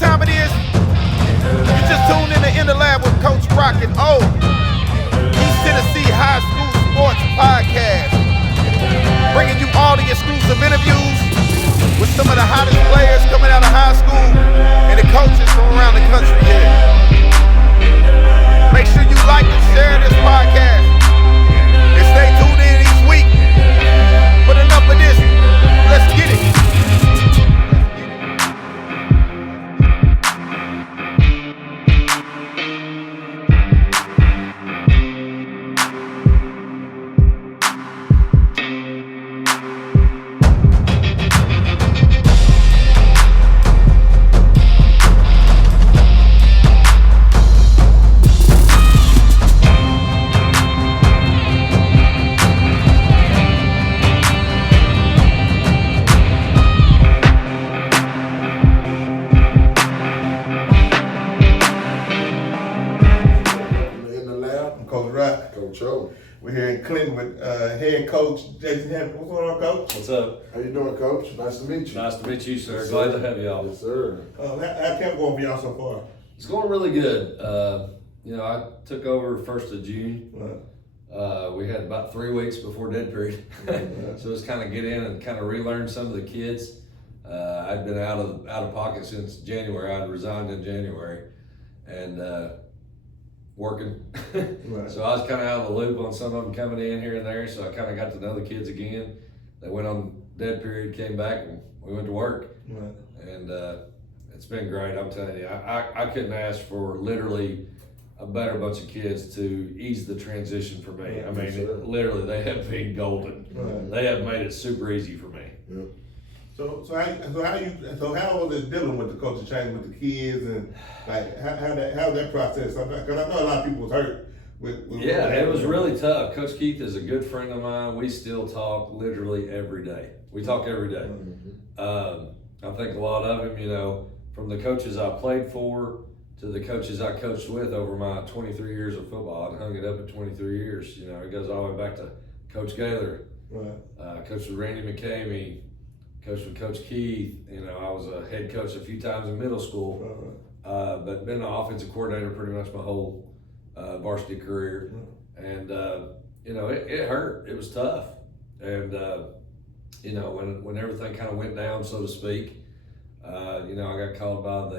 time it is? You just tuned in the lab with Coach Rock and O. East Tennessee High School Sports Podcast. Bringing you all the exclusive interviews with some of the hottest players coming out of high school and the coaches from around the country here. Make sure you like and share this podcast. And stay tuned in each week. But enough of this. Let's get it. We're here in Clinton with head coach Jason Hammock. What's going on, Coach? What's up? How you doing, Coach? Nice to meet you. Nice to meet you, sir. Yes, Glad sir. to have y'all. Yes, sir. How camp going for y'all so far? It's going really good. I took over 1st of June. Right. We had about 3 weeks before dead period. So it's kind of get in and kind of relearn some of the kids. I'd been out of pocket since January. I'd resigned in January and working. Right. So I was kind of out of the loop on some of them coming in here and there. So I kind of got to know the kids again. They went on dead period, came back, and we went to work. Right. And it's been great. I'm telling you, I couldn't ask for literally a better bunch of kids to ease the transition for me. Right, I mean, sure. literally, they have been golden. Right. They have made it super easy for me. Yep. So how was it dealing with the coaching change with the kids and like how that process? Because I know a lot of people was hurt. Yeah, it was really tough. Coach Keith is a good friend of mine. We still talk literally every day. We talk every day. I think a lot of him, from the coaches I played for to the coaches I coached with over my 23 years of football. I hung it up at 23 years. It goes all the way back to Coach Gaylor, Right. coached with Randy McCamey, coached with Coach Keith. I was a head coach a few times in middle school, but been an offensive coordinator pretty much my whole varsity career. And, it hurt. It was tough. And, when everything kind of went down, so to speak, I got called by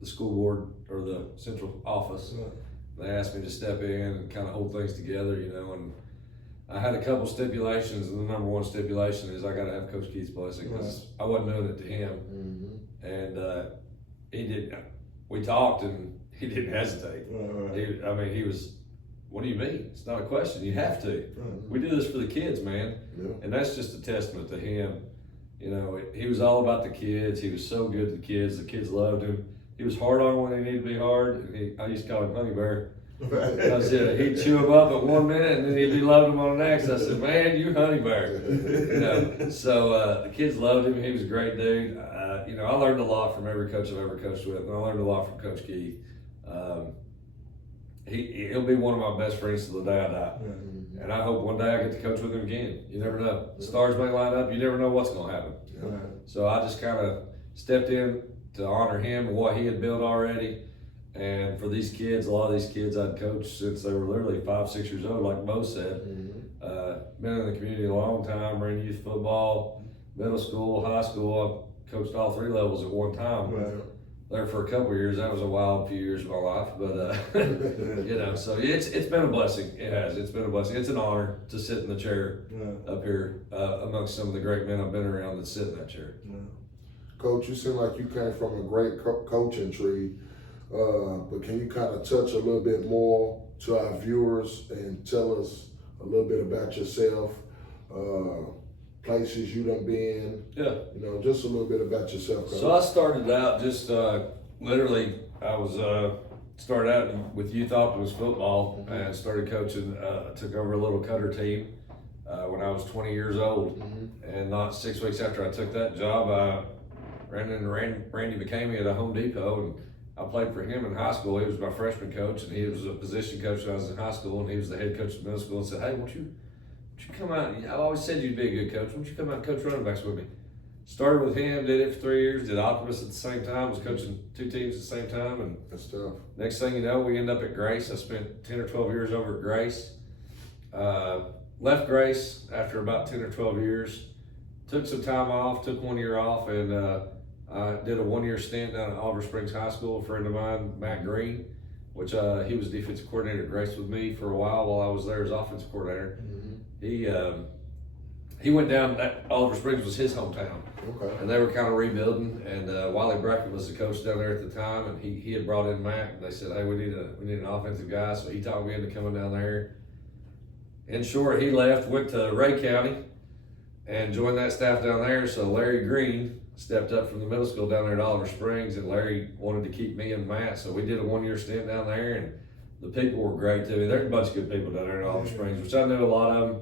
the school board or the central office. They asked me to step in and kind of hold things together, and I had a couple stipulations, and the number one stipulation is I got to have Coach Keith's blessing because I wasn't doing it to him. And he didn't. We talked, and he didn't hesitate. Right. He was, what do you mean? It's not a question. You have to. We do this for the kids, man. Yeah. And that's just a testament to him. He was all about the kids. He was so good to the kids. The kids loved him. He was hard on when he needed to be hard. I used to call him Honey Bear. Because he'd chew him up at 1 minute and then he'd be loving him on the next. I said, man, you Honey Bear. So the kids loved him. He was a great dude. I learned a lot from every coach I've ever coached with, and I learned a lot from Coach Keith. He'll be one of my best friends till the day I die. And I hope one day I get to coach with him again. You never know. The stars may line up. You never know what's going to happen. Right. So I just kind of stepped in to honor him and what he had built already. And for these kids, a lot of these kids I'd coached since they were literally 5, 6 years old, like Mo said. Been in the community a long time, ran youth football, middle school, high school. I've coached all 3 levels at one time. Right. There for a couple of years. That was a wild few years of my life, but so it's been a blessing. It has. It's been a blessing. It's an honor to sit in the chair up here amongst some of the great men I've been around that sit in that chair. Coach, you seem like you came from a great coaching tree, but can you kind of touch a little bit more to our viewers and tell us a little bit about yourself, places you done been? Yeah. Just a little bit about yourself, Coach. So I started out just literally, I was started out with Youth Optimus football and started coaching, took over a little cutter team when I was 20 years old. And not 6 weeks after I took that job, I ran into Randy McCamey at a Home Depot, and I played for him in high school. He was my freshman coach, and he was a position coach when I was in high school, and he was the head coach of middle school, and said, hey, won't you come out? I've always said you'd be a good coach. Won't you come out and coach running backs with me? started with him, did it for 3 years, did Optimus at the same time, was coaching 2 teams at the same time, and That's tough. next thing you know, we end up at Grace. I spent 10 or 12 years over at Grace. Left Grace after about 10 or 12 years. Took some time off, took 1 year off, and I did a 1 year stint down at Oliver Springs High School. A friend of mine, Matt Green, which he was defensive coordinator at Grace with me for a while I was there as offensive coordinator. Mm-hmm. He went down, Oliver Springs was his hometown. Okay. And they were kind of rebuilding, and Wiley Brackett was the coach down there at the time, and he had brought in Matt, and they said, hey, we need an offensive guy, so he talked me into coming down there. In short, he left, went to Wright County, and joined that staff down there, so Larry Green stepped up from the middle school down there at Oliver Springs, and Larry wanted to keep me and Matt, so we did a 1 year stint down there, and the people were great too. There's a bunch of good people down there at Oliver Springs, which I knew a lot of them,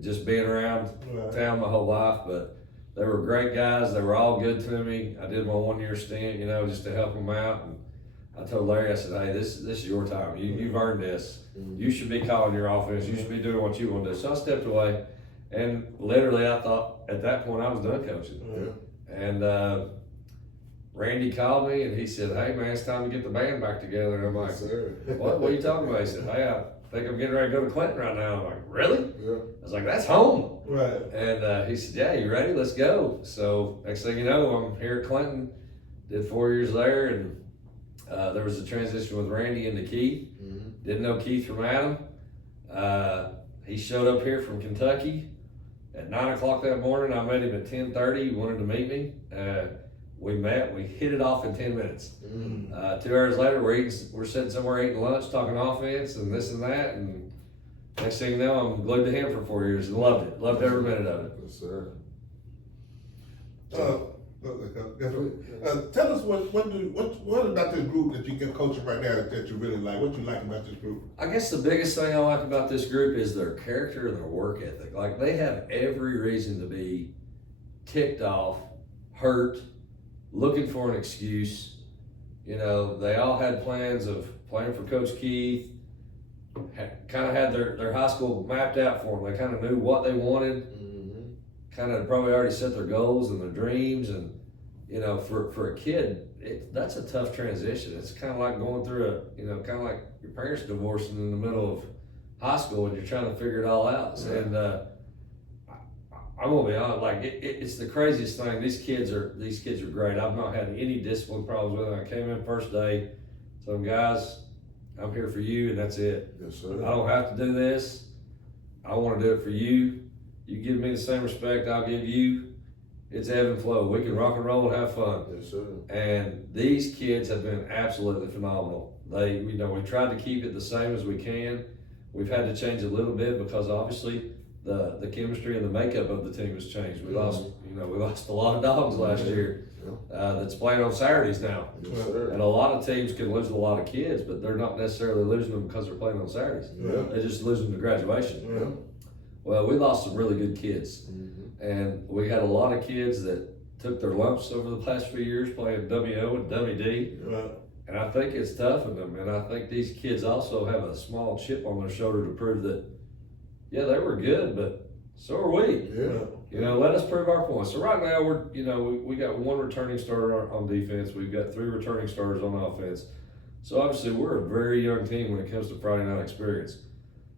just being around town my whole life, but they were great guys. They were all good to me. I did my 1 year stint, just to help them out. And I told Larry, I said, hey, this is your time. You've earned this. You should be calling your offense. You should be doing what you want to do. So I stepped away, and literally I thought at that point I was done coaching. Yeah. And Randy called me, and he said, hey, man, it's time to get the band back together. And I'm like, what are you talking about? He said, hey, I think I'm getting ready to go to Clinton right now. I'm like, really? Yeah. I was like, that's home. Right. And he said, yeah, you ready? Let's go. So next thing you know, I'm here at Clinton, did 4 years there, and there was a transition with Randy into Keith. Mm-hmm. Didn't know Keith from Adam. He showed up here from Kentucky at 9 o'clock that morning. I met him at 10:30. He wanted to meet me. We met. We hit it off in 10 minutes. 2 hours later, we're sitting somewhere eating lunch, talking offense and this and that. And next thing you know, I'm glued to him for 4 years and loved it. Loved every minute of it. Yes, sir. Tell us what about this group that you're coaching right now that you really like? What you like about this group? I guess the biggest thing I like about this group is their character and their work ethic. Like, they have every reason to be ticked off, hurt, looking for an excuse. They all had plans of playing for Coach Keith, kind of had their high school mapped out for them. They kind of knew what they wanted, kind of probably already set their goals and their dreams. And, for a kid, that's a tough transition. It's kind of like going through kind of like your parents divorcing in the middle of high school and you're trying to figure it all out. Yeah. And I'm gonna be honest, like it's the craziest thing. These kids are great. I've not had any discipline problems with them. I came in first day, told them, guys, I'm here for you, and that's it. Yes, sir. I don't have to do this. I want to do it for you. You give me the same respect I'll give you. It's ebb and flow. We can rock and roll and have fun. Yes, sir. And these kids have been absolutely phenomenal. We tried to keep it the same as we can. We've had to change a little bit because obviously the chemistry and the makeup of the team has changed. We lost a lot of dogs last year that's playing on Saturdays now. Yes, sir. And a lot of teams can lose a lot of kids, but they're not necessarily losing them because they're playing on Saturdays. Yeah. They just lose them to graduation. Yeah. Well, we lost some really good kids. Mm-hmm. And we had a lot of kids that took their lumps over the past few years playing WO and WD. Right. And I think it's toughened them. And I think these kids also have a small chip on their shoulder to prove that, yeah, they were good, but so are we. Yeah. Let us prove our point. So right now we got one returning starter on defense. We've got 3 returning starters on offense. So obviously we're a very young team when it comes to Friday night experience.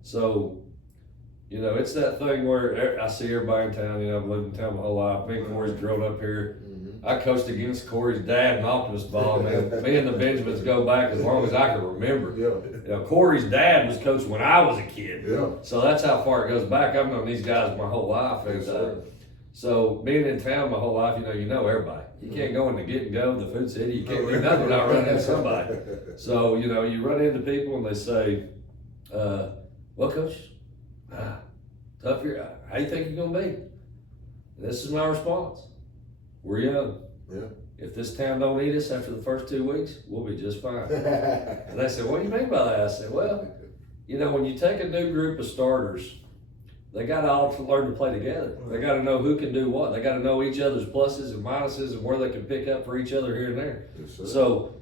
So, it's that thing where I see everybody in town. I've lived in town my whole life. Me and Corey's grown up here. Mm-hmm. I coached against Corey's dad in Optimus ball, man. Me and the Benjamins go back as long as I can remember. Yeah. Corey's dad was coaching when I was a kid. Yeah. So that's how far it goes back. I've known these guys my whole life. And, Yes, sir. so being in town my whole life, you know everybody. You can't go into Get and Go, the Food City. You can't do nothing without running into somebody. So, you run into people and they say, well, Coach, tough year. How you think you're going to be? This is my response. We're young. Yeah. If this town don't eat us after the first 2 weeks, we'll be just fine. And they said, what do you mean by that? I said, well, when you take a new group of starters, they got to all learn to play together. They got to know who can do what. They got to know each other's pluses and minuses and where they can pick up for each other here and there. Yes, sir. So,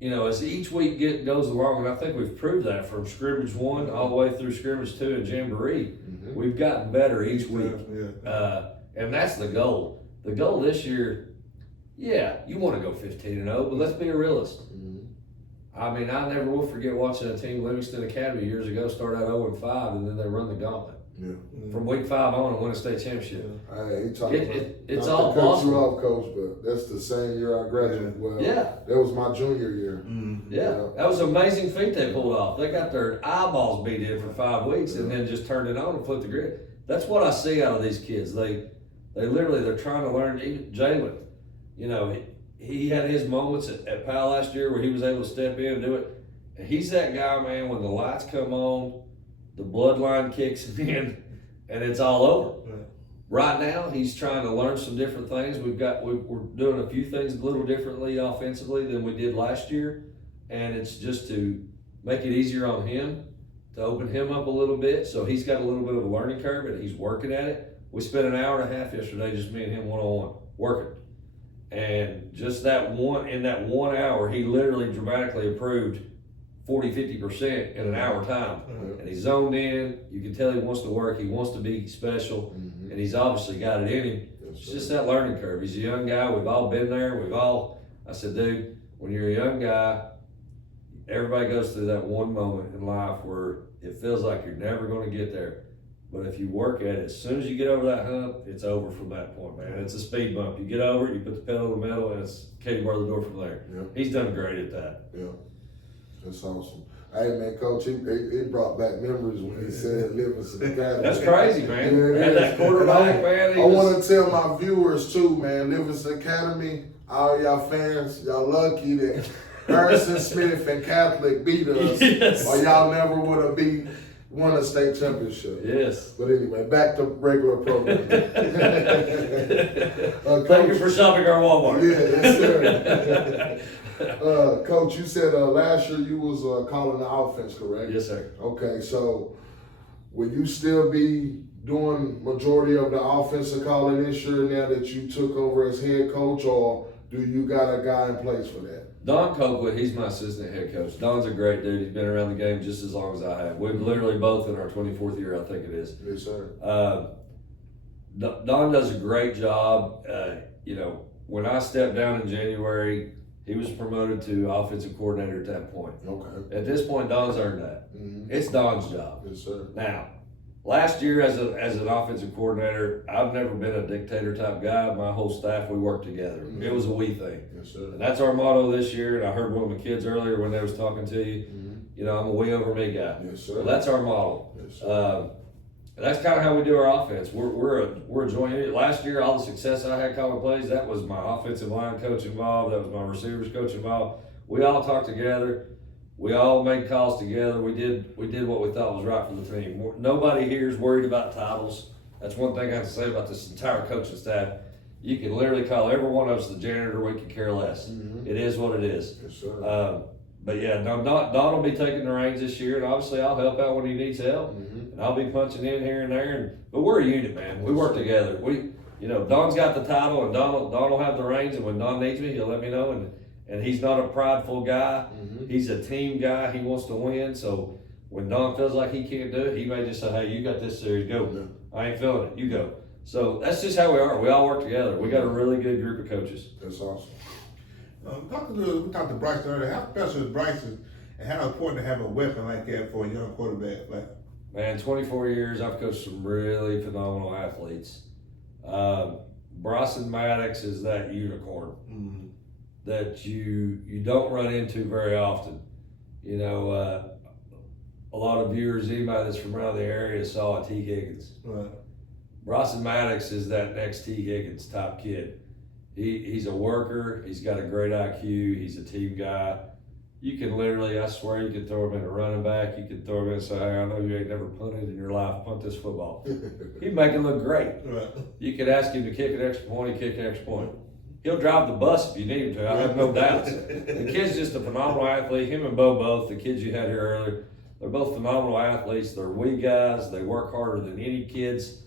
as each week goes along, and I think we've proved that from scrimmage 1 all the way through scrimmage 2 and Jamboree, we've gotten better each week. Yeah. And that's the goal. the goal this year, yeah, you want to go 15-0, but let's be a realist. I mean, I never will forget watching a team, Livingston Academy, years ago, start out 0-5, and then they run the gauntlet. Yeah. From week 5 on and win a state championship. Hey, he talking It's not all to cut you possible. off, Coach, but that's the same year I graduated. Well, Yeah. that was my junior year. Yeah, that was an amazing feat they pulled off. They got their eyeballs beat in for 5 weeks and then just turned it on and flipped the grid. That's what I see out of these kids. They literally, they're trying to learn. Even Jalen, you know, he had his moments at Powell last year where he was able to step in and do it. And he's that guy, man, when the lights come on, the bloodline kicks in, and it's all over. Right now, he's trying to learn some different things. We're doing a few things a little differently offensively than we did last year, and it's just to make it easier on him, to open him up a little bit. So he's got a little bit of a learning curve, and he's working at it. We spent an hour and a half yesterday, just me and him one-on-one, working. And just in that 1 hour, he literally dramatically improved 40-50% in an hour time. And he's zoned in. You can tell he wants to work. He wants to be special. And he's obviously got it in him. It's just that learning curve. He's a young guy. We've all been there. I said, dude, when you're a young guy, everybody goes through that one moment in life where it feels like you're never going to get there. But if you work at it, as soon as you get over that hump, it's over from that point, man. It's a speed bump. You get over it, you put the pedal to the metal, and it's Katie bar the door from there. Yeah. He's done great at that. Yeah, that's awesome. Hey, man, Coach, he brought back memories when he said Livingston Academy. That's crazy, man. Yeah, And that quarterback, man. I want to tell my viewers, too, man, Livingston Academy, all y'all fans, y'all lucky that Harrison Smith and Catholic beat us, Yes. or y'all never would have won a state championship. Yes. But anyway, back to regular programming. Thank you for shopping our Walmart. Yeah, yes, sir. Coach, you said last year you was calling the offense, correct? Yes, sir. Okay, so will you still be doing majority of the offensive calling this year now that you took over as head coach, or do you got a guy in place for that? Don Copeland, he's my assistant head coach. Don's a great dude. He's been around the game just as long as I have. We've literally both in our 24th year, I think it is. Yes, sir. Don does a great job. You know, when I stepped down in January, he was promoted to offensive coordinator at that point. Okay. At this point, Don's earned that. It's Don's job. Yes, sir. Now, last year as an offensive coordinator, I've never been a dictator type guy. My whole staff, we worked together. It was a we thing. Yes, sir. And that's our motto this year. And I heard one of my kids earlier when they was talking to you. You know, I'm a we over me guy. Yes, sir. Well, that's our model. Yes, sir. And that's kind of how we do our offense. We're a joint unit. Last year, all the success I had calling plays, that was my offensive line coach involved. That was my receivers coach involved. We all talked together. We all made calls together. We did what we thought was right for the team. Nobody here is worried about titles. That's one thing I have to say about this entire coaching staff. You can literally call every one of us the janitor. We could care less. It is what it is. Yes, sir. But yeah, Don will be taking the reins this year, and obviously I'll help out when he needs help, and I'll be punching in here and there. But we're a unit, man. We work together. Don's got the title, and Don will have the reins, and when Don needs me, he'll let me know. And he's not a prideful guy. He's a team guy. He wants to win. So when Don feels like he can't do it, he may just say, "Hey, you got this series. Go. I ain't feeling it. You go." So that's just how we are. We all work together. We got a really good group of coaches. That's awesome. We talked to Bryson earlier. How special is Bryson, and how important to have a weapon like that for a young quarterback? Like, Man, 24 years, I've coached some really phenomenal athletes. Bryson Maddox is that unicorn that you don't run into very often. You know, a lot of viewers, anybody that's from around the area saw a T. Higgins. right. Bryson Maddox is that next T. Higgins type kid. He's a worker. He's got a great IQ. He's a team guy. You can literally, I swear, you can throw him in a running back. You can throw him in and say, "Hey, I know you ain't never punted in your life. Punt this football." He'd make it look great. Right. You could ask him to kick an extra point. He'd kick an extra point. He'll drive the bus if you need him to. I have no doubts. The kid's just a phenomenal athlete. Him and Bo both, the kids you had here earlier, they're both phenomenal athletes. They're we guys. They work harder than any kids.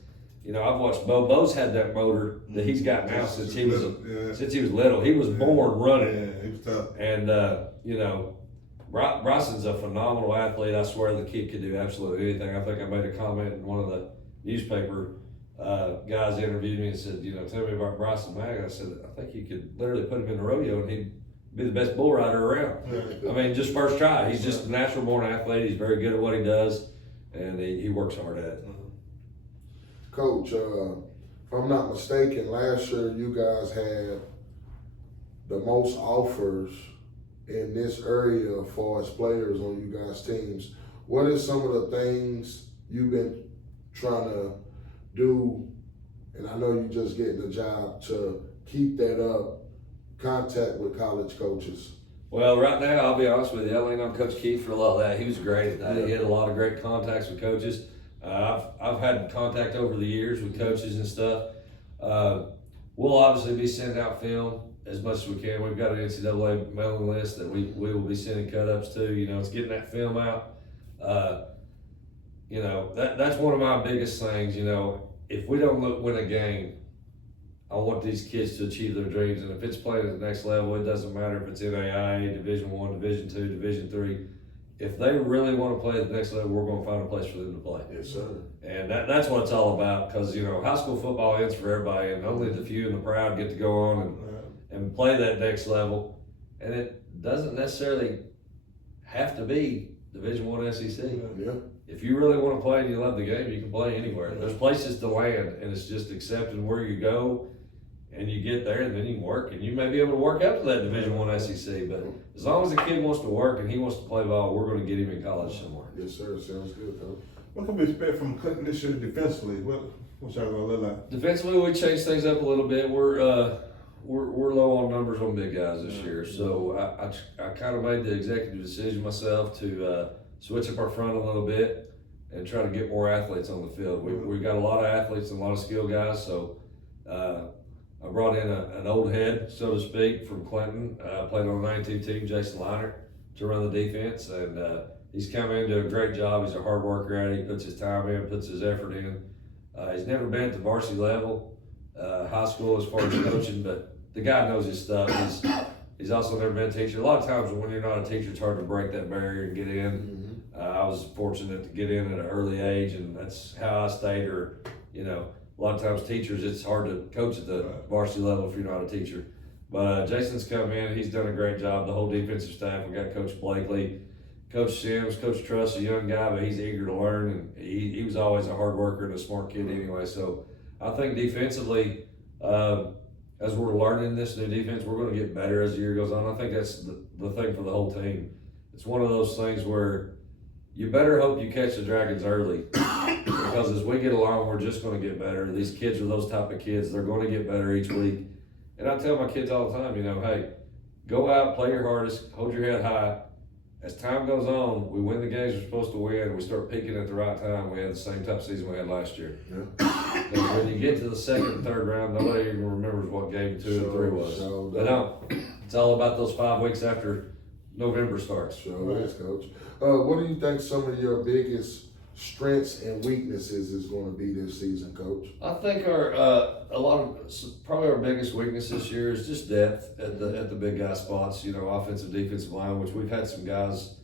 You know, I've watched Bo. Bo's had that motor that he's got now since he was little. He was born running. Yeah, he was tough. And, you know, Bryson's a phenomenal athlete. I swear the kid could do absolutely anything. I think I made a comment in one of the newspaper guys interviewed me and said, tell me about Bryson Maddox. I said, I think you could literally put him in the rodeo and he'd be the best bull rider around. I mean, just first try. He's just a natural born athlete. He's very good at what he does, and he works hard at it. Coach, if I'm not mistaken, last year you guys had the most offers in this area for as players on you guys' teams. What is some of the things you've been trying to do, and I know you just getting the job, to keep that up, contact with college coaches? Well, right now, I'll be honest with you, I lean on Coach Keith for a lot of that. He was great at that. Yeah. He had a lot of great contacts with coaches. I've had contact over the years with coaches and stuff. We'll obviously be sending out film as much as we can. We've got an NCAA mailing list that we will be sending cut-ups to. It's getting that film out. That's one of my biggest things. If we don't win a game, I want these kids to achieve their dreams. And if it's playing at the next level, it doesn't matter if it's NAIA, Division I, Division II, Division III. If they really want to play at the next level, we're going to find a place for them to play. Yes, sir. And that's what it's all about, because, high school football ends for everybody, and only the few and the proud get to go on and play that next level. And it doesn't necessarily have to be Division I SEC. Yeah. If you really want to play and you love the game, you can play anywhere. There's places to land, and it's just accepting where you go, and you get there, and then you can work, and you may be able to work up to that Division I SEC. But as long as the kid wants to work and he wants to play ball, we're going to get him in college somewhere. Yes, sir. Sounds good, Coach. What can we expect from Clinton this year defensively? What's y'all gonna look like? Defensively, we changed things up a little bit. We're low on numbers on big guys this year, so I kind of made the executive decision myself to switch up our front a little bit and try to get more athletes on the field. We've got a lot of athletes and a lot of skilled guys, so I brought in an old head, so to speak, from Clinton. Played on the 92 team, Jason Liner, to run the defense, and he's come in, doing a great job. He's a hard worker at it. He puts his time in, puts his effort in. He's never been at the varsity level, high school as far as coaching, but the guy knows his stuff. He's also never been a teacher. A lot of times when you're not a teacher, it's hard to break that barrier and get in. I was fortunate to get in at an early age, and that's how I stayed. Or, a lot of times teachers, it's hard to coach at the varsity level if you're not a teacher. But Jason's come in, he's done a great job. The whole defensive staff, we got Coach Blakely, Coach Sims, Coach Truss, a young guy, but he's eager to learn, and he was always a hard worker and a smart kid anyway. So I think defensively, as we're learning this new defense, we're going to get better as the year goes on. I think that's the thing for the whole team. It's one of those things where you better hope you catch the Dragons early, because as we get along, we're just going to get better. These kids are those type of kids. They're going to get better each week. And I tell my kids all the time, hey, go out, play your hardest, hold your head high. As time goes on, we win the games we're supposed to win, and we start peaking at the right time. We had the same type of season we had last year. Yeah. And when you get to the second and third round, nobody even remembers what game 2 and 3 was. They don't. It's all about those 5 weeks after November starts. Sure is, Coach. What do you think some of your biggest strengths and weaknesses is going to be this season, Coach? I think probably our biggest weakness this year is just depth at the big guy spots. Offensive, defensive line, which we've had some guys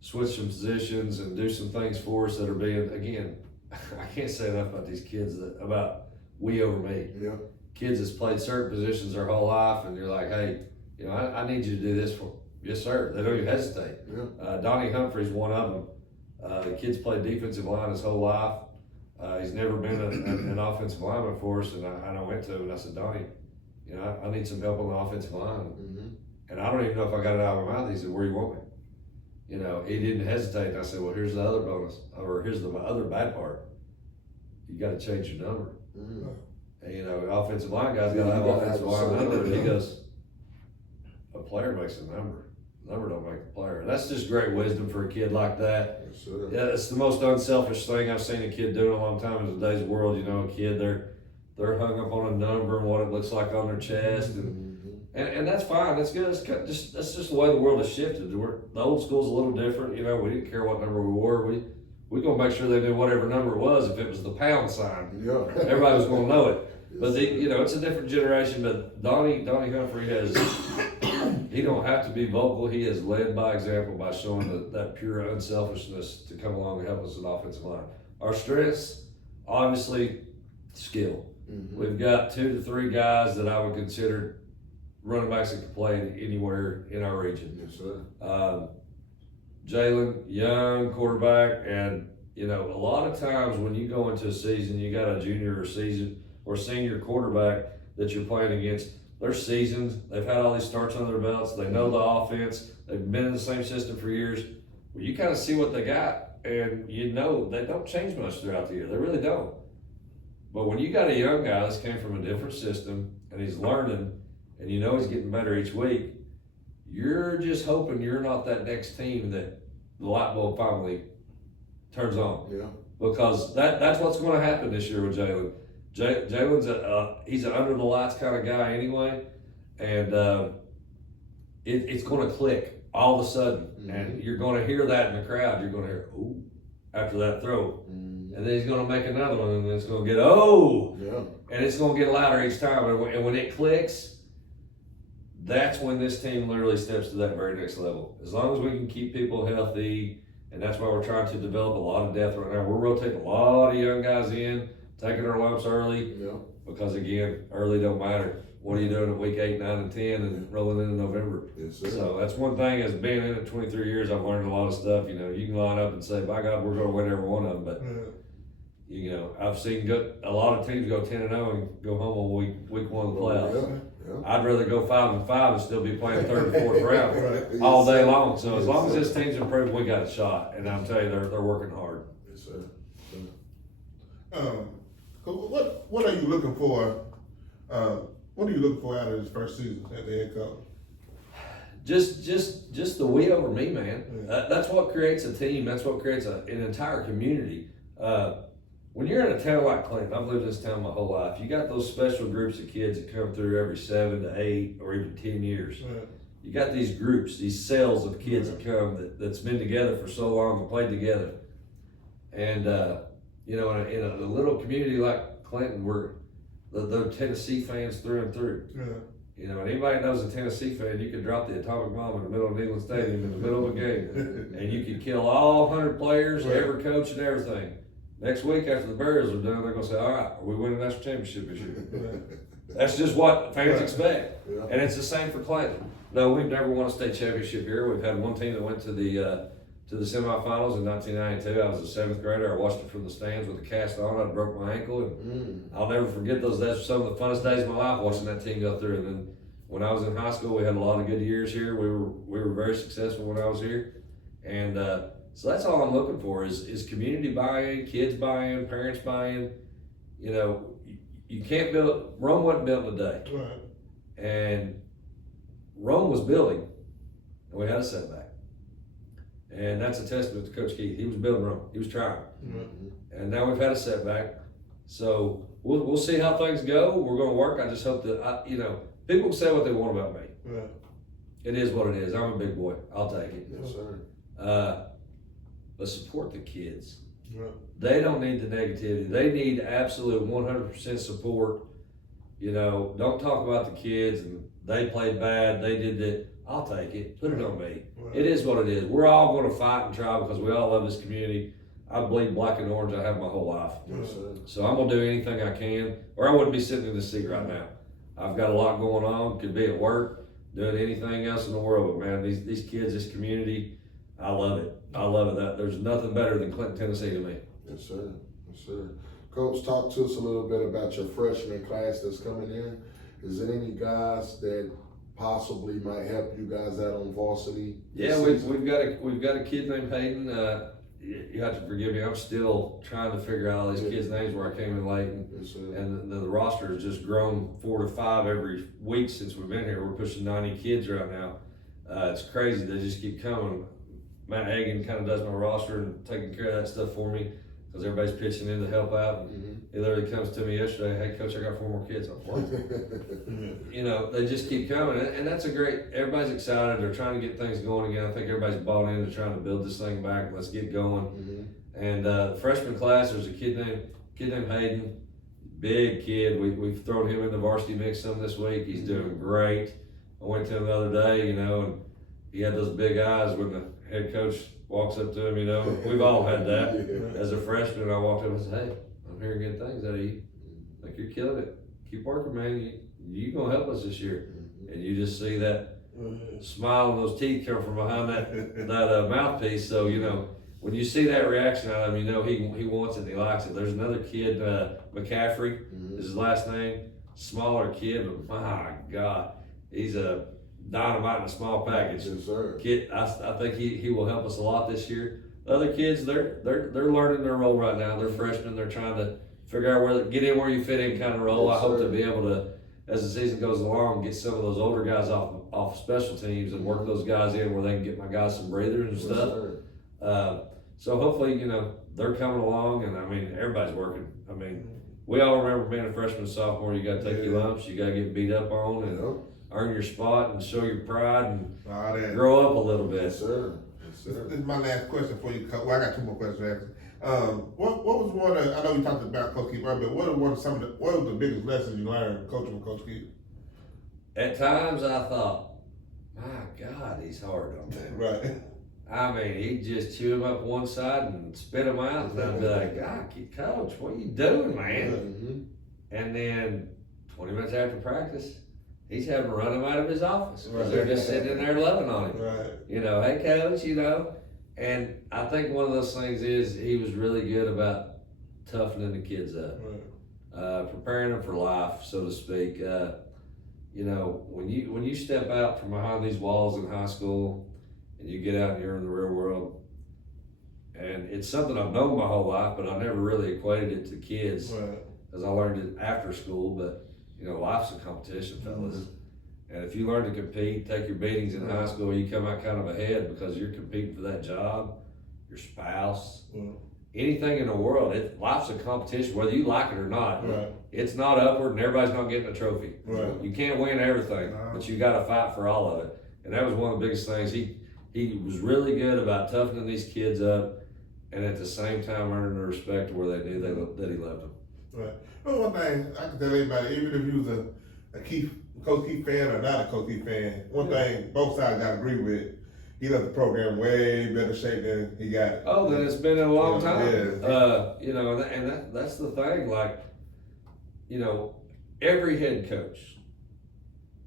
switch some positions and do some things for us that are being, again, I can't say enough about these kids about we over me. Yeah. Kids that's played certain positions their whole life, and you're like, hey, I need you to do this for me. Yes, sir. They don't even hesitate. Yeah. Donnie Humphrey's one of them. The kid's played defensive line his whole life. He's never been an offensive lineman for us, and I went to him and I said, Donnie, I need some help on the offensive line. Mm-hmm. And I don't even know if I got it out of my mouth. He said, where do you want me? He didn't hesitate. And I said, well, here's the other bonus, or here's the other bad part. You got to change your number. Mm-hmm. And, offensive line guys got to have offensive line number. And he goes, a player makes a number. Number don't make the player. That's just great wisdom for a kid like that. Yes, sir. Yeah, it's the most unselfish thing I've seen a kid do in a long time in today's world. A kid, they're hung up on a number and what it looks like on their chest, and that's fine. That's good. That's just the way the world has shifted. The old school's a little different. We didn't care what number we wore. We gonna make sure they knew whatever number it was. If it was the pound sign, yeah, everybody was gonna know it. But it's a different generation. But Donnie Humphrey has. He don't have to be vocal. He has led by example by showing that pure unselfishness to come along and help us with offensive line. Our strengths, obviously, skill. Mm-hmm. We've got 2 to 3 guys that I would consider running backs that can play anywhere in our region. Yes, sir. Jalen, young quarterback, and you know, a lot of times when you go into a season, you got a junior or senior quarterback that you're playing against. They're seasoned. They've had all these starts under their belts. They know the offense. They've been in the same system for years. Well, you kind of see what they got, and you know they don't change much throughout the year. They really don't. But when you got a young guy that's came from a different system and he's learning, and you know he's getting better each week, you're just hoping you're not that next team that the light bulb finally turns on. Yeah. Because that's what's going to happen this year with Jalen. Jalen's he's an under the lights kind of guy anyway, and it's going to click all of a sudden, Mm-hmm. and you're going to hear that in the crowd. You're going to hear ooh after that throw, Mm-hmm. and then he's going to make another one, and then it's going to get oh, Yeah. and it's going to get louder each time. And when it clicks, that's when this team literally steps to that very next level. As long as we can keep people healthy, and that's why we're trying to develop a lot of depth right now. We're rotating a lot of young guys in, taking our lumps early, Yeah. because again, early don't matter. What are you doing at week 8, 9, and 10 and rolling into November? Yes, sir. So that's one thing, as being in it 23 years, I've learned a lot of stuff. You know, you can line up and say, by God, we're going to win every one of them. But, you know, I've seen a lot of teams go 10-0 and go home on week 1 of the playoffs. Yeah. I'd rather go 5-5 and still be playing 3rd and 4th round Right. all Yes, day sir. long. So as Yes, long as sir. this team's improved, we got a shot. And I'm telling you, they're working hard. Yes, sir. What are you looking for? What are you looking for out of this first season at the head coach? Just the we over me, man. Yeah. That's what creates a team. That's what creates an entire community. When you're in a town like Clinton, I've lived in this town my whole life. You got those special groups of kids that come through every 7 to 8 or even 10 years. Yeah. You got these groups, these cells of kids that come that's been together for so long and played together. And you know, in a little community like Clinton, where they're Tennessee fans through and through. Yeah. You know, and anybody that knows a Tennessee fan, you could drop the atomic bomb in the middle of Neyland Stadium in the middle of a game, and you could kill all 100 players, Right. every coach, and everything. Next week, after the burials are done, they're gonna say, "All right, are we winning the national championship this year?" That's just what fans expect, Yeah. and it's the same for Clinton. No, we've never won a state championship here. We've had one team that went to the semifinals in 1992. I was a 7th grader. I watched it from the stands with a cast on. I broke my ankle, and I'll never forget those days. Some of the funnest days of my life watching that team go through. And then when I was in high school, we had a lot of good years here. We were very successful when I was here, and so that's all I'm looking for is community buy-in, kids buy-in, parents buy-in. You know, you can't build. Rome wasn't built in a day, Right. and Rome was building, and we had a setback. And that's a testament to Coach Keith. He was building Rome. He was trying. Mm-hmm. And now we've had a setback. So we'll see how things go. We're going to work. I just hope that, people can say what they want about me. Right. It is what it is. I'm a big boy. I'll take it. Yes, sir. But support the kids. Right. They don't need the negativity. They need absolute 100% support. You know, don't talk about the kids and they played bad. They did that. I'll take it. Put it on me. Right. It is what it is. We're all going to fight and try because we all love this community. I bleed black and orange. I have my whole life. Yes, sir. So I'm going to do anything I can, or I wouldn't be sitting in this seat right now. I've got a lot going on. Could be at work, doing anything else in the world. But man, these kids, this community, I love it. I love it. There's nothing better than Clinton, Tennessee to me. Yes, sir. Yes, sir. Coach, talk to us a little bit about your freshman class that's coming in. Is there any guys that possibly might help you guys out on varsity? Yeah, we've got a kid named Hayden. You have to forgive me. I'm still trying to figure out all these kids' names where I came in late, Yes, sir. and the roster has just grown 4 to 5 every week since we've been here. We're pushing 90 kids right now. It's crazy. They just keep coming. Matt Hagan kind of does my roster and taking care of that stuff for me because everybody's pitching in to help out. He literally comes to me yesterday, "Hey, Coach, I got 4 more kids." I'm like, you know, they just keep coming, and that's a great. Everybody's excited. They're trying to get things going again. I think everybody's bought into trying to build this thing back. Let's get going. And the freshman class, there's a kid named Hayden, big kid. We've thrown him in the varsity mix some this week. He's doing great. I went to him the other day, and he had those big eyes when the head coach walks up to him. We've all had that. As a freshman, I walked up and said, "Hey, I'm hearing good things out of you." like you're killing it. Keep working, man. You gonna help us this year. And you just see that smile and those teeth come from behind that mouthpiece. So, you know, when you see that reaction out of him, you know he wants it and he likes it. There's another kid, McCaffrey is his last name. Smaller kid, but my God, he's a dynamite in a small package. Yes, sir. Kid, I think he will help us a lot this year. The other kids, they're learning their role right now. They're freshmen. They're trying to figure out get in where you fit in kind of role. Yes, I hope sir. to be able to, as the season goes along, get some of those older guys off special teams and work those guys in where they can get my guys some breathers and Yes, stuff. sir. So hopefully, you know, they're coming along, and I mean, everybody's working. I mean, we all remember being a freshman and sophomore. You got to take your lumps. You got to get beat up on and Yep. earn your spot and show your pride and All that. grow up a little bit. Yes, sir. Yes, sir. This is my last question for you, Coach. Well, I got two more questions to ask. What was one of, I know we talked about Coach Keith earlier, but what was the biggest lessons you learned coaching with Coach Keith? At times, I thought, my God, he's hard on them. Right. I mean, he'd just chew him up one side and spit him out, and I'd be like, God, Coach, what are you doing, man? Mm-hmm. And then 20 minutes after practice, he's having to run him out of his office because they're just sitting in there loving on him. Right. You know, hey, Coach, you know. And I think one of those things is he was really good about toughening the kids up, Right. preparing them for life, so to speak. You know, when you step out from behind these walls in high school and you get out and you're in the real world, and it's something I've known my whole life, but I never really equated it to kids Right. because I learned it after school. But, you know, life's a competition, fellas. And if you learn to compete, take your beatings in high school, you come out kind of ahead because you're competing for that job, your spouse, anything in the world. Life's a competition, whether you like it or not. Right. It's not upward and everybody's not getting a trophy. Right. You can't win everything, No. but you got to fight for all of it. And that was one of the biggest things. He was really good about toughening these kids up and at the same time earning the respect where they knew that he loved them. Right. Well, one thing I can tell anybody, even if you was a Coach Keith fan or not a Coach Keith fan, one thing both sides got to agree with, he left the program way better shape than he got it. Oh, then it's been in a long time. Yeah. You know, and that's the thing. Like, you know, every head coach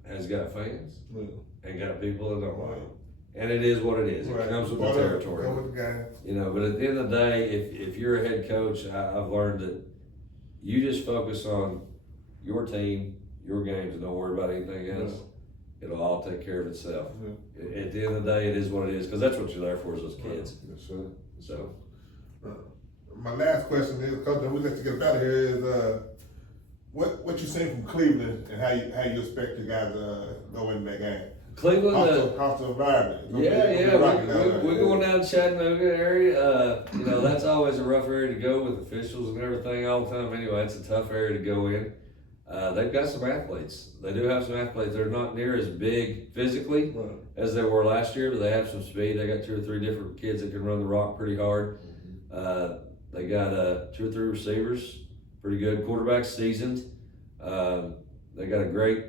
has got fans and got people that don't like him. And it is what it is. It comes with the territory. Come with the guy. You know, but at the end of the day, if you're a head coach, I've learned that you just focus on your team, your games, and don't worry about anything else. It'll all take care of itself. At the end of the day, it is what it is, because that's what you're there for, is those kids. Yes, sir. So, My last question is, Coach, and we let you get out of here, is what you seen from Cleveland and how you expect the guys go into that game? Cleveland, Hostile environment. we're going down to Chattanooga area. You know, that's always a rough area to go with officials and everything all the time. Anyway, it's a tough area to go in. They've got some athletes. They do have some athletes. They're not near as big physically as they were last year, but they have some speed. They got 2 or 3 different kids that can run the rock pretty hard. They got 2 or 3 receivers, pretty good. Quarterback seasoned. They got a great,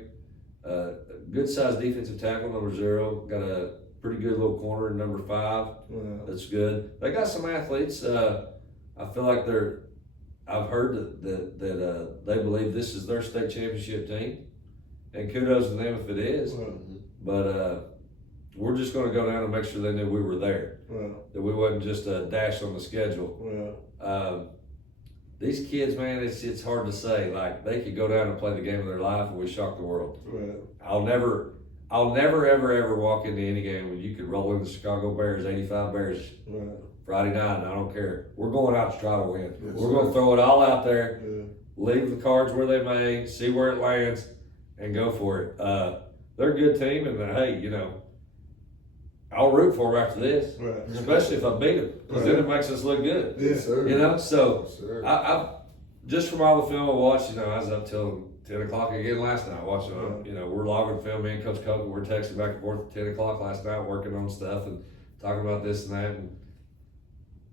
good-sized defensive tackle, number 0. Got a pretty good little corner in number 5. That's good. They got some athletes. I feel like I've heard that they believe this is their state championship team, and kudos to them if it is. But we're just going to go down and make sure they knew we were there, that we wasn't just a dash on the schedule. These kids, man, it's hard to say. Like, they could go down and play the game of their life, and we shock the world. I'll never ever walk into any game when you could roll in the Chicago Bears, 85 Bears. Friday night, and I don't care. We're going out to try to win. We're going to throw it all out there, leave the cards where they may, see where it lands, and go for it. They're a good team, and hey, you know, I'll root for them after this, especially if I beat them, because then it makes us look good. Yes, sir. You know, so Yes, sir. I just from all the film I watched, you know, I was up till 10 o'clock again last night watching. You know, we're logging film. Me and Coach Coker, we're texting back and forth at 10 o'clock last night, working on stuff and talking about this and that. And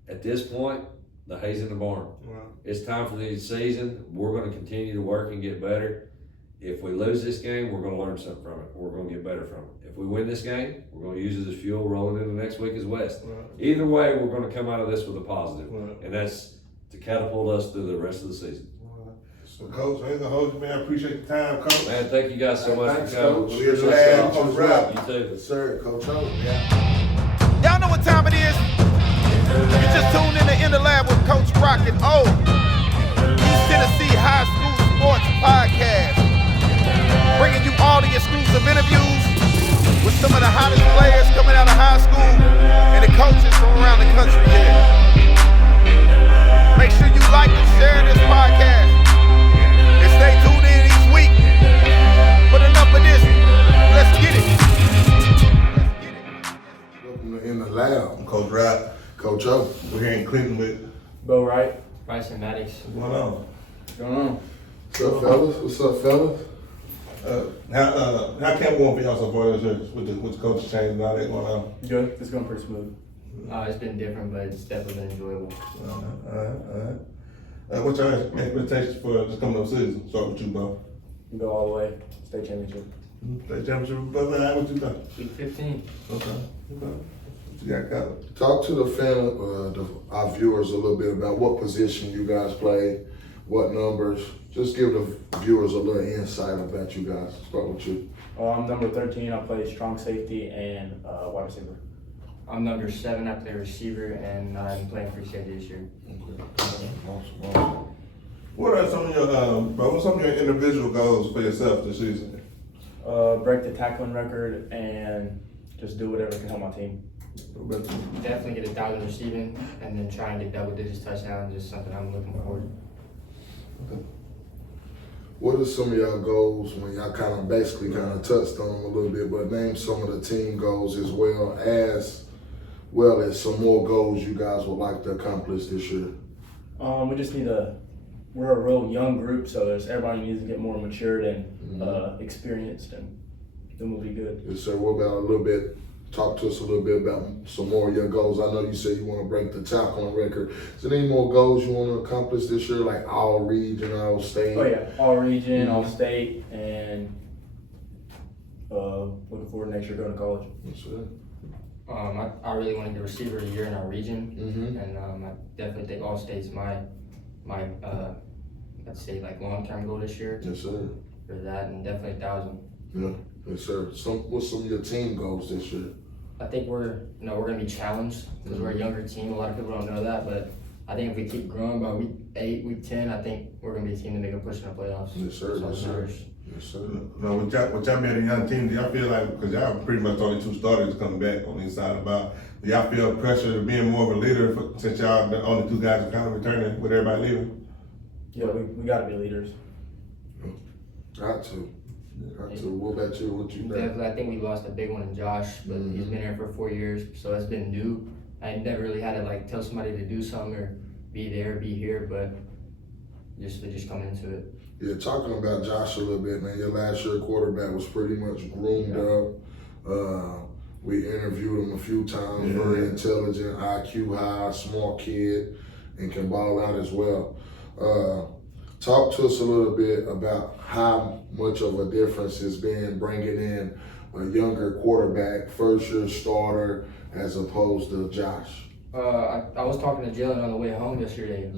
at this point, the hay's in the barn. It's time for the season. We're going to continue to work and get better. If we lose this game, we're going to learn something from it. We're going to get better from it. If we win this game, we're going to use it as fuel rolling into next week as West. Either way, we're going to come out of this with a positive, and that's to catapult us through the rest of the season. So, Coach, I ain't gonna hold you, man. I appreciate the time, Coach. Man, thank you guys so much Thanks, for coming. Coach. We're glad Coach Wright. You too. Yes, sir, Coach O. Y'all know what time it is. You just tuned in to In the Lab with Coach Rocket O. East Tennessee High School Sports Podcast. Bringing you all the exclusive interviews with some of the hottest players coming out of high school and the coaches from around the country here. Make sure you like and share this podcast. And stay tuned in each week. But enough of this. Let's get it. Welcome to In the Lab. I'm Coach Wright. Coach O. We're here in Clinton with Wright, Bryson, Maddox. what's going on? What's going on? What's up, fellas? What's up, fellas? How camp going for y'all so far this year with the coaching change and all that going on? Good. It's going pretty smooth. It's been different, but it's definitely been enjoyable. Alright. What's your expectations for this coming up season? Start with you, bro. Go all the way. State championship. State championship, brother. How what you think? Week 15. Okay. What you got covered? Talk to our viewers a little bit about what position you guys play, what numbers. Just give the viewers a little insight about you guys. Start with you. I'm number 13. I play strong safety and wide receiver. I'm number 7. I play receiver, and I'm playing free safety this year. Okay. Awesome. What are some of your bro? What's some of your individual goals for yourself this season? Break the tackling record and just do whatever can help my team. Definitely get 1,000 receiving, and then try and get double digits touchdowns. Just something I'm looking forward to. What are some of y'all goals when y'all kind of touched on them a little bit, but name some of the team goals as well as some more goals you guys would like to accomplish this year? We just need we're a real young group, so everybody needs to get more matured and experienced, and then we'll be good. Yes, sir. What about talk to us a little bit about some more of your goals. I know you said you want to break the tackling record. Is there any more goals you want to accomplish this year, like all region, all state? Oh yeah, all region, all state, and looking forward to next year going to college. Yes, sir. I really want to get receiver of the year in our region, Mm-hmm. and I definitely think all state's my let's say like long-term goal this year Yes, sir. for that, and definitely 1,000. Yeah. Yes, sir. What's some of your team goals this year? I think we're gonna be challenged because we're a younger team. A lot of people don't know that, but I think if we keep growing by week 8, week 10, I think we're gonna be a team to make a push in the playoffs. Yes, sir. So Yes, sir. matters. Yes, sir. No, with y'all being a young team, do y'all feel like, because y'all pretty much only 2 starters coming back on the inside about, do y'all feel pressure to being more of a leader since y'all the only 2 guys are kind of returning with everybody leaving? Yeah, we got to be leaders. Got to. What about you? What you think? Definitely, I think we lost a big one in Josh, but he's been here for 4 years, so it's been new. I never really had to like tell somebody to do something or be there, be here, but we just come into it. Yeah, talking about Josh a little bit, man. Your last year quarterback was pretty much groomed up. We interviewed him a few times. Yeah. Very intelligent, IQ high, smart kid, and can ball out as well. Talk to us a little bit about how much of a difference it's been bringing in a younger quarterback, first year starter, as opposed to Josh. I was talking to Jalen on the way home yesterday.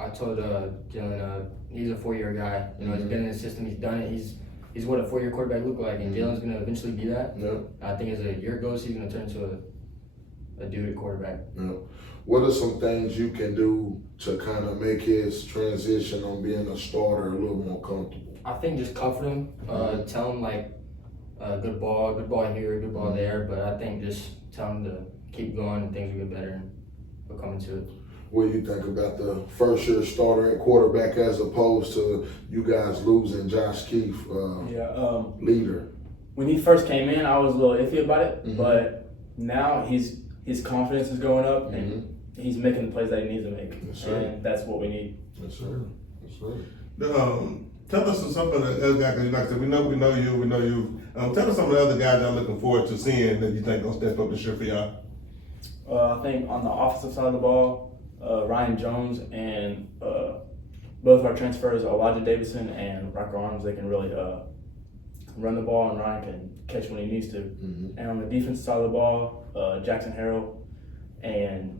I told Jalen he's a 4-year guy. He's been in the system, he's done it. He's what a 4-year quarterback look like, and Jalen's gonna eventually be that. Yeah. I think as a year goes, he's gonna turn into a dude at quarterback. Yeah. What are some things you can do to kind of make his transition on being a starter a little more comfortable? I think just comfort him, tell him like good ball here, good ball there. But I think just tell him to keep going and things will get better and we'll come into it. What do you think about the first year starter at quarterback as opposed to you guys losing Josh Keefe, leader? When he first came in, I was a little iffy about it, but now his confidence is going up and he's making the plays that he needs to make. Yes, sir. And that's what we need. Yes, sir. Yes, sir. Tell us some of the other guys, because like I said, we know you. Tell us some of the other guys y'all looking forward to seeing that you think gonna step up this year for y'all. I think on the offensive side of the ball, Ryan Jones and both of our transfers, Elijah Davidson and Rocker Arms, they can really run the ball, and Ryan can catch when he needs to. And on the defensive side of the ball, Jackson Harrell and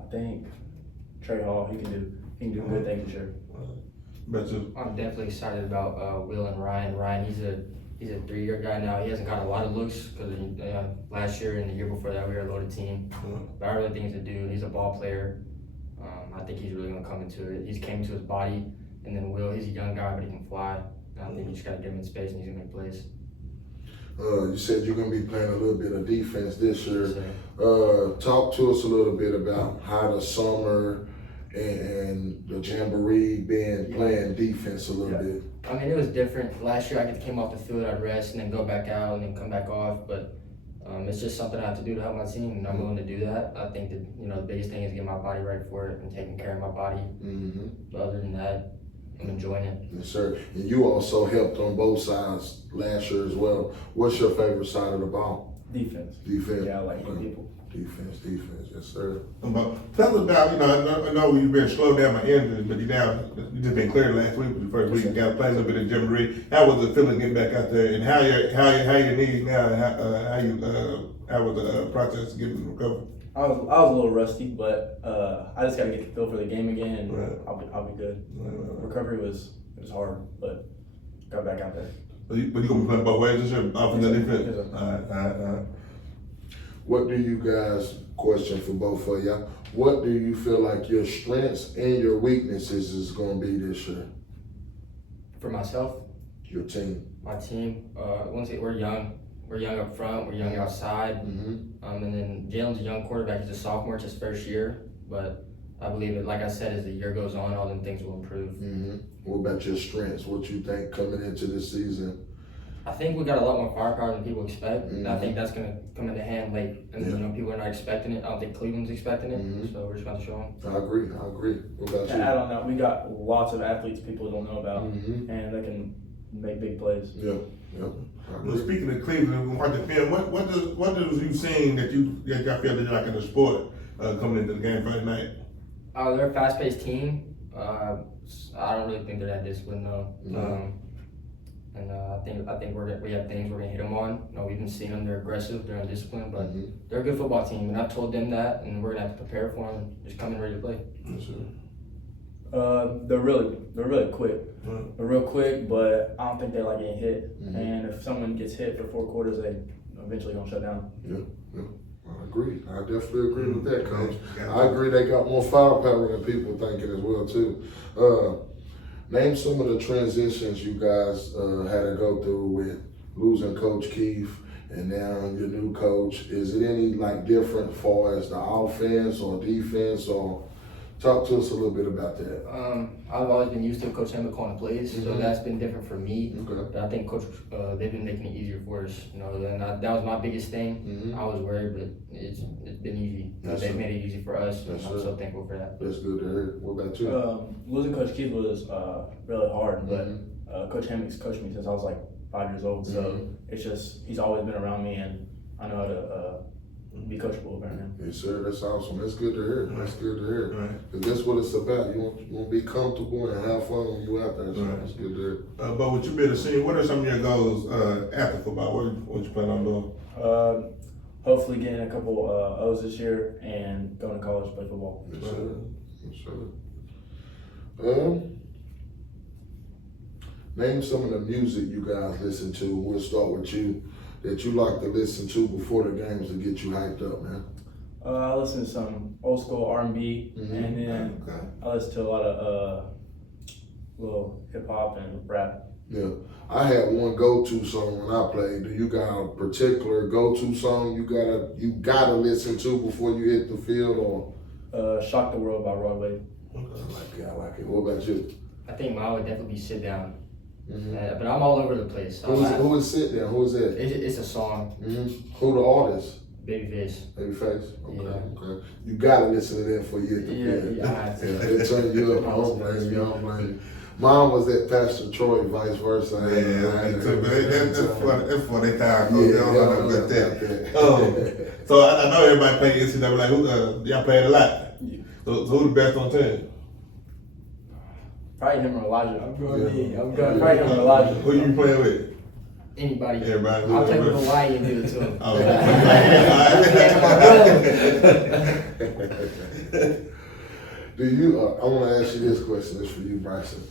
I think Trey Hall. He can do good things for sure. But you, I'm definitely excited about Will and Ryan. Ryan, he's a 3-year guy now. He hasn't got a lot of looks because last year and the year before that we were a loaded team. But I really think he's a dude. He's a ball player. I think he's really gonna come into it. He's came to his body, and then Will, he's a young guy, but he can fly. And I think you just gotta give him in space, and he's gonna make plays. You said you're gonna be playing a little bit of defense this year. So, Talk to us a little bit about how the summer and the jamboree been playing defense a little bit. I mean, it was different. Last year, I came off the field, I'd rest, and then go back out, and then come back off. But it's just something I have to do to help my team, and I'm willing to do that. I think that the biggest thing is getting my body right for it and taking care of my body. Mm-hmm. But other than that, I'm enjoying it. Yes, sir. And you also helped on both sides last year as well. What's your favorite side of the ball? Defense. Defense. Yeah, I like people. Defense. Yes, sir. but tell us about, I know you've been slowed down by injuries, but you just been cleared last week was the first week. You got to play a little bit of jamboree. How was it feeling getting back out there, and how your knees now? How was the process of getting recovered? I was a little rusty, but I just got to get the feel for the game again, and Right. I'll be good. Right. Recovery was hard, but got back out there. But you gonna be playing both ways this year, offense and defense. Yes, sir. All right. What do you guys, question for both of y'all, what do you feel like your strengths and your weaknesses is going to be this year? For myself, Your team. my team, once we're young. We're young up front, we're young outside. Mm-hmm. And then Jalen's a young quarterback, he's a sophomore, it's his first year. But I believe it, like I said, as the year goes on, all them things will improve. Mm-hmm. What about your strengths? What you think coming into this season? I think we got a lot more firepower than people expect. And I Mhm. think that's going to come into hand late. And people are not expecting it. I don't think Cleveland's expecting it. Mhm. So we're just going to show them. I agree. What about And add on that, we got lots of athletes people don't know about, Mm-hmm. and they can make big plays. Yeah. I Well, agree. speaking of Cleveland, we watch the film. What does you seen that y'all feel that you're like in the sport coming into the game Friday night? They're a fast-paced team. I don't really think they're that disciplined though. Mhm. And I think we have things we're gonna hit them on. We've been seeing them. They're aggressive. They're undisciplined, but Mhm. they're a good football team. And I've told them that, and we're gonna have to prepare for them. Just come in ready to play. Yes, sir. They're really quick. Right. They're real quick, but I don't think they like getting hit. Mhm. And if someone gets hit for 4 quarters, they eventually gonna shut down. I agree. I definitely agree with that, Coach. Yeah. I agree they got more firepower than people thinking as well, too. Name some of the transitions you guys had to go through with losing Coach Keith and now your new coach. Is it any different as far as the offense or defense, or talk to us a little bit about that? I've always been used to Coach Hammock calling plays, so Mhm. that's been different for me. Okay. But I think Coach, they've been making it easier for us. And that was my biggest thing. Mhm. I was worried, but it's been easy. Yes, They've sir. made it easy for us, and Yes, I'm sir. so thankful for that. That's good to hear. What about you? Losing Coach Keith was really hard, but Mhm. Coach Hammock's coached me since I was like 5 years old. So Mhm. it's just he's always been around me, and I know how to be coachable around him. Yes, sir. That's awesome. That's good to hear. That's good to hear. Right. Because that's what it's about. You want to be comfortable and have fun when you out there. So Right. it's good to hear. But with you being a senior, what are some of your goals after football? What you plan on doing? Hopefully getting a couple O's this year and going to college to play football. Yes, sir. Yes, sir. Name some of the music you guys listen to. We'll start with you. That you like to listen to before the games to get you hyped up, man. I listen to some old school R&B, Mhm. and then Okay. I listen to a lot of little hip hop and rap. Yeah. I had one go-to song when I played. Do you got a particular go-to song you gotta listen to before you hit the field, or? Shock the World by Rod Wave. I like it. What about you? I think mine would definitely be Sit Down. Mm-hmm. But I'm all over the place. Who is Sit Down? Who is that? It's a song, Mm-hmm. Who the artist? Babyface. Babyface? Okay, Yeah. okay. You gotta listen to that for you hit the field. Yeah, I have to. Yeah, it turn you up. I don't blame you. I don't blame you. Mine was at Pastor Troy, vice versa. That's funny time. Yeah, They don't know about that. So I know everybody play NCAA. Who y'all played a lot? So who the best on team? Probably him or Elijah. I'm Probably him or Elijah. Who you playing with? Anybody. Everybody. I'll take with Hawaii and do it to him. Oh, Do you? I want to ask you this question. It's for you, Bryson.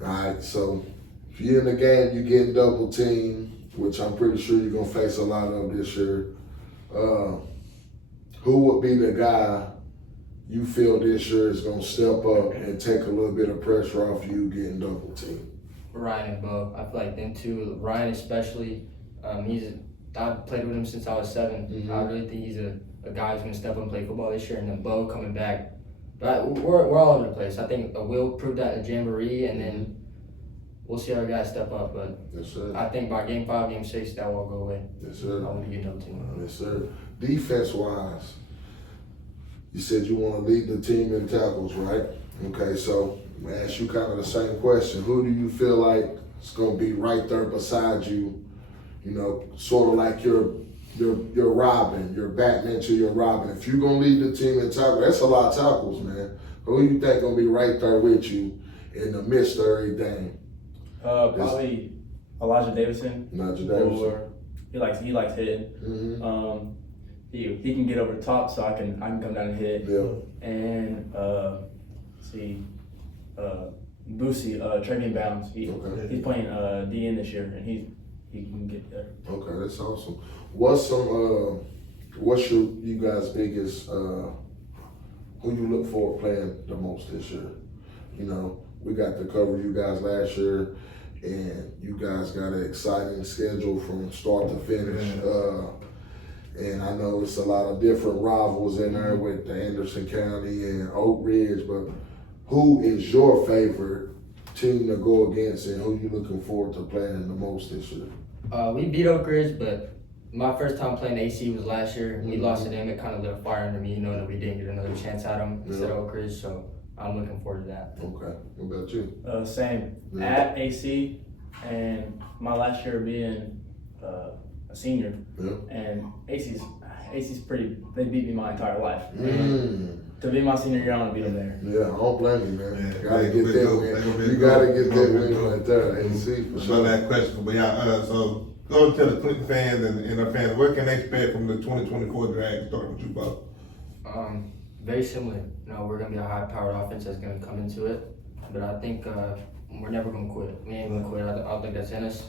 All right. So, if you're in the game, you're getting double teamed, which I'm pretty sure you're gonna face a lot of this year. Who would be the guy you feel this year is gonna step up and take a little bit of pressure off you getting double teamed? Ryan and Bo. I feel like them two. Ryan especially. I've played with him since I was 7. Mm-hmm. I really think he's a guy who's gonna step up and play football this year. And then Bo coming back. But we're all over the place. I think Will proved that in Jamboree, and then we'll see other guys step up. But Yes, sir. I think by game 5, game 6, that will go away. Yes, sir. I will be getting double team. Yes, sir. Defense-wise, you said you want to lead the team in tackles, right? Okay, so I'm gonna ask you kind of the same question. Who do you feel like is going to be right there beside you? You know, sort of like your Robin, your Batman to your Robin. If you're going to lead the team in tackles, that's a lot of tackles, man. Who you think going to be right there with you in the midst of everything? Probably Elijah Davidson. Elijah Davidson. Or he likes hitting. Mm-hmm. He can get over the top, so I can come down and hit. Yeah. And Boosie, Trevian Bounds. Okay. He's playing DN this year, and he can get there. Okay, that's awesome. What's you guys' biggest who you look forward playing the most this year? You know, we got to cover you guys last year, and you guys got an exciting schedule from start to finish. And I know it's a lot of different rivals in there with the Anderson County and Oak Ridge, but who is your favorite team to go against, and who you looking forward to playing the most this year? We beat Oak Ridge, but my first time playing AC was last year. We lost to them. It kind of lit a fire under me, knowing that we didn't get another chance at them instead of Oak Ridge. So I'm looking forward to that. Okay. What about you? Same. Yeah. At AC, and my last year being a senior, and AC's pretty. They beat me my entire life. To be my senior year, I want to beat them there. Yeah, I don't blame you, man. Yeah, Gotta they get gonna that go- win. they gonna be You good. gotta get They that gonna be win good. right there, AC, for So sure. that question, but so go to the Clinton fans and our fans. What can they expect from the 2024 draft? Start with you, Bob. Very similar. We're gonna be a high-powered offense that's gonna come into it, but I think we're never gonna quit. We ain't gonna quit. I don't think that's in us.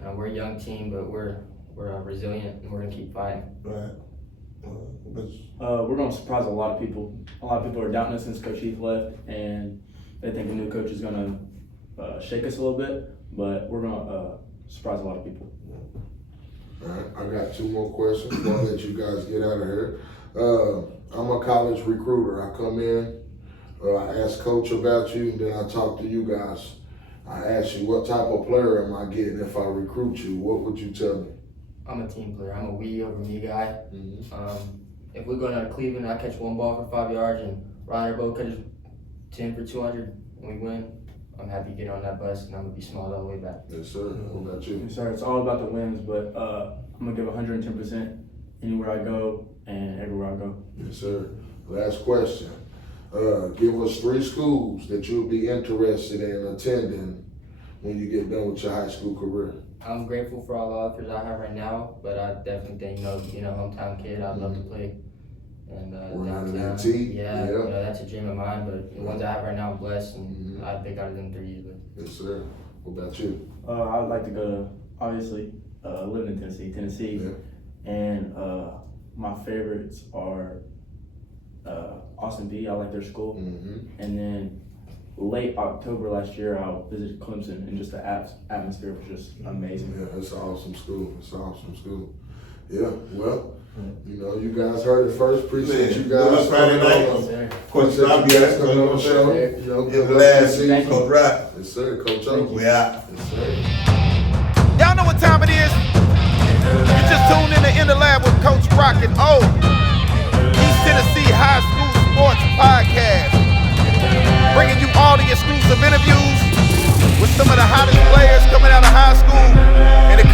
We're a young team, but we're resilient and we're gonna keep fighting. Right. We're going to surprise a lot of people. A lot of people are doubting us since Coach Heath left, and they think the new coach is going to shake us a little bit, but we're going to surprise a lot of people. All right, I got 2 more questions before I let you guys get out of here. I'm a college recruiter. I come in, I ask coach about you, and then I talk to you guys. I ask you, what type of player am I getting if I recruit you? What would you tell me? I'm a team player. I'm a we over me guy. If we're going out of Cleveland, I catch 1 ball for 5 yards and Ryan or Bo catches 10 for 200 and we win, I'm happy to get on that bus and I'm going to be small all the way back. Yes, sir. What about you? Yes, sir. It's all about the wins, but I'm going to give 110% anywhere I go and everywhere I go. Yes, sir. Last question. Give us 3 schools that you'll be interested in attending when you get done with your high school career. I'm grateful for all the offers I have right now, but I definitely think, hometown kid, I'd love to play. And downtown, yeah, that's a dream of mine, but the ones I have right now, I'm blessed, and I'd pick out of them 3 easily. Yes, sir. What about you? I would like to go to, obviously, living in Tennessee, and my favorites are Austin Peay. I like their school, and then late October last year, I visited Clemson, and just the atmosphere was just amazing. Yeah, it's an awesome school. Yeah, well, you guys heard it first. Appreciate you guys. Friday night. Of course, I'll be at coming on the show. In the last season, Coach Wright. Yes, sir. Coach O. We out. Yes, sir. Y'all know what time it is. You just tuned in to In the Lab with Coach Rock and O. East Tennessee High School Sports Podcast. Bringing you all the exclusive interviews with some of the hottest players coming out of high school and the